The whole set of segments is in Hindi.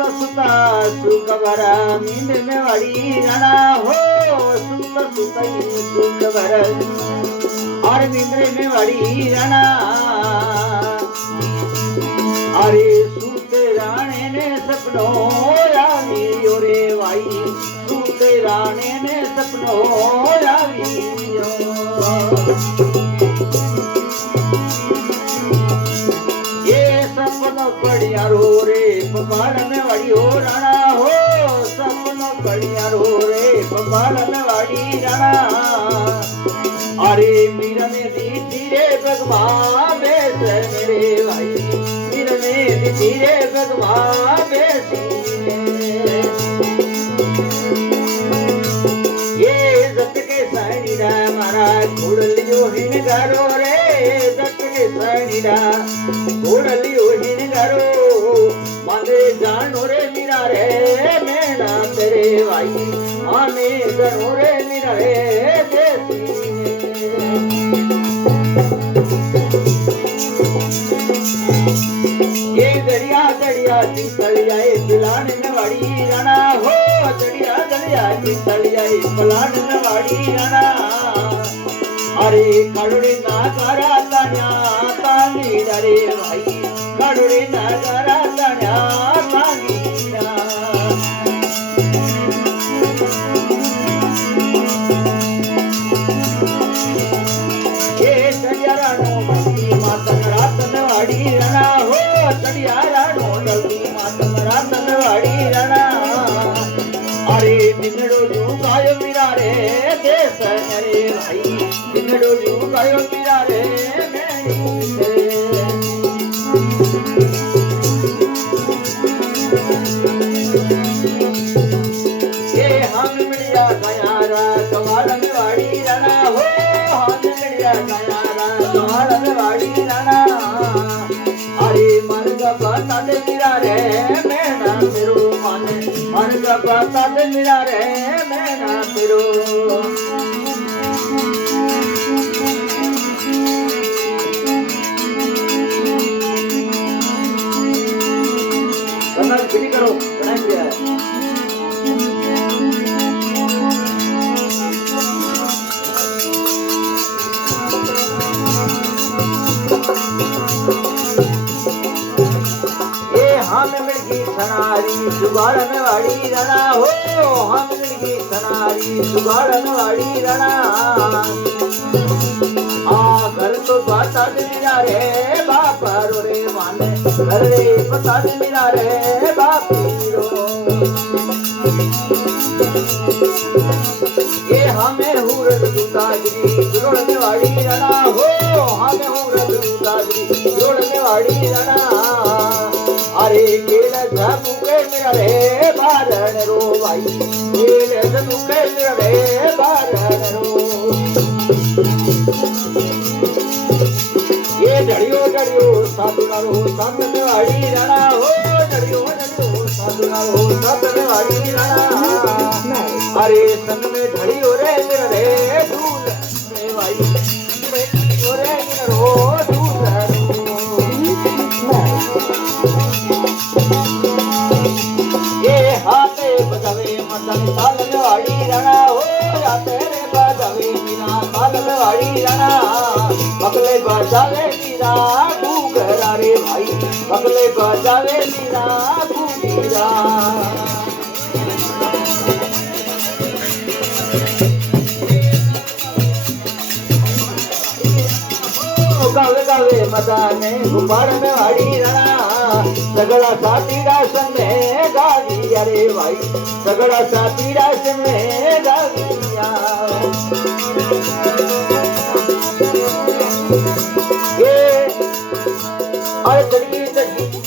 सुता सुता सुख भरा नींद में वड़ी राणा हो सुता सुता सुख भरा और नींद में वड़ी राणा अरे सूते राणे ने सपनो आवी रे भाई सूते राणे ने सपनो आवी ये सपनो बढ़िया रो रे पहाड़ में वाड़ी हो राणा हो सपनो बढ़िया रो रे पहाड़ में वाड़ी राणा अरे मीरा ने दी धीरे भगवान बेस मेरे भाई मीरा ने दी धीरे भगवान बेसी ये जट के साईडा मारा घोड़लियो हिन गारो रे जट के साईडा घोड़लियो हिन गारो मांगे जानो रे मीरा रे मैना तेरे भाई माने जानो रे मीरा रे देसी ये दरिया दरिया चिंतलियाए पिलान में वाड़ी राणा हो दरिया दरिया चिंतलियाए पिलान में वाड़ी राणा अरे कड़ुड़ी ना करा तन्या तांगी रे भाई कड़ुड़ी ना करा तन्या तांगी ये दरिया रानो मस्ती मातन रातन वाड़ी राणा हो दरिया रानो मस्ती मातन रातन वाड़ी राणा अरे निंगड़ो जू गायो मीरा रे देश रे भाई निंगड़ो जू गायो मीरा रे ये हम मिलिया गयारा कमाल में वाड़ी राणा हो हम मिलिया गयारा कमाल में वाड़ी राणा अरे मर्ग पता दे मीरा रे मैना तेरो माने मर्ग पता दे मीरा रे मैना तेरो कमल फिटी करो बना दिया हम मिलगी सनारी सुगाड़न वाड़ी राणा हो हम मिलगी सनारी सुगाड़न वाड़ी राणा आ घर तो बता दे मीरा रे बाप रो रे माने घर रे बता दे मीरा रे बापीरो ये हमें हुरत दूताजरी जोड़ने वाड़ी राणा हो हमें हुरत दूताजरी जोड़ने वाड़ी राणा अरे केल जमू के मेरा रे बारण रो भाई केल जमू के मेरा रे बारण रो ये डड़ियो साधु ना रो साथ में वाड़ी राणा हो डड़ियो साधु ना रो साथ में वाड़ी राणा अरे संग में डड़ियो रे मेरा रे दूल में भाई रे मेरा रो दूल मदन ताल वाड़ी राणा हो या तेरे बजावे मीरा ताल वाड़ी राणा बगले बजावे मीरा घूघरा रे भाई बगले बजावे मीरा घूघरा गावे गावे मदाने गुब्बार में वाड़ी राणा सगड़ा साथी राशन में गावी अरे भाई सगड़ा साथी राशन में गाविया ये अरे चटकी चटकी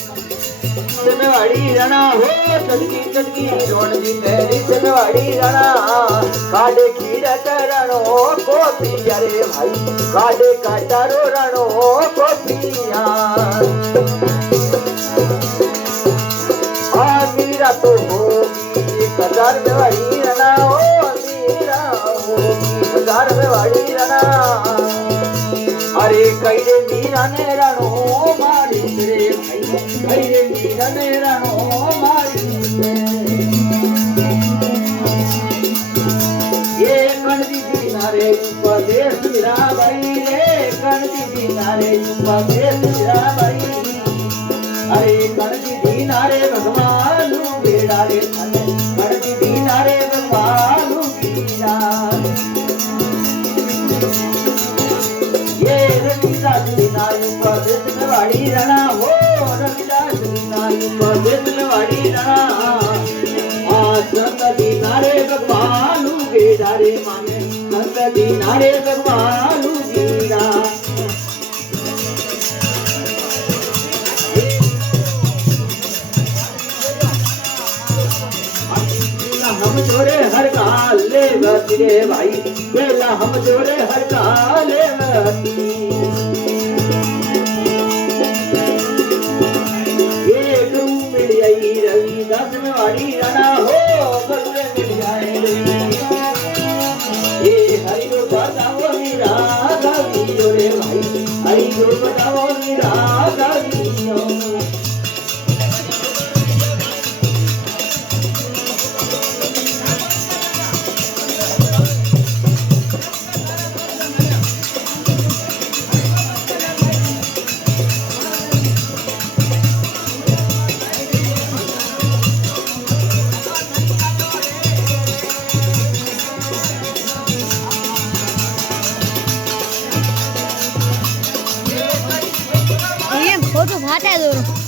चनवाड़ी राणा हो चटकी चटकी रोण दी मेरी चनवाड़ी राणा काडे खीरा करानो कोपी अरे भाई काडे काटारो राणो कोपिया मीरा तो होगी कदार में वाड़ी राणा हो मीरा होगी कदार में वाड़ी राणा अरे कईरे मीरा ने राणो मारी रे હૈ મીરાને રાણો મારી એ કણદી નારે ઉપદેશ મીરાબાઈ રે કણદી નારે ઉપદેશ મીરાબાઈ અરે કણદી નારે ભગવાન બેડા રે કણદી નારે ભગવાન બીરા ये रविदास नायु पवित्र में वाड़ी रणा हो रविदास नायु पवित्र में वाड़ी रणा आ संगति नारे भगवान बेदारे माने संगति नारे भगवान बीरा हम जोरे हर काल ले बती रे भाई बेला हम जोरे हर काल ले बती ये गुरु मिल जाई रविदास में वाड़ी राणा हो गुरु मिल जाए ये हरि को बताओ मीरा गावियो रे भाई हरि को बताओ मीरा गावियो फोटो फाटा दो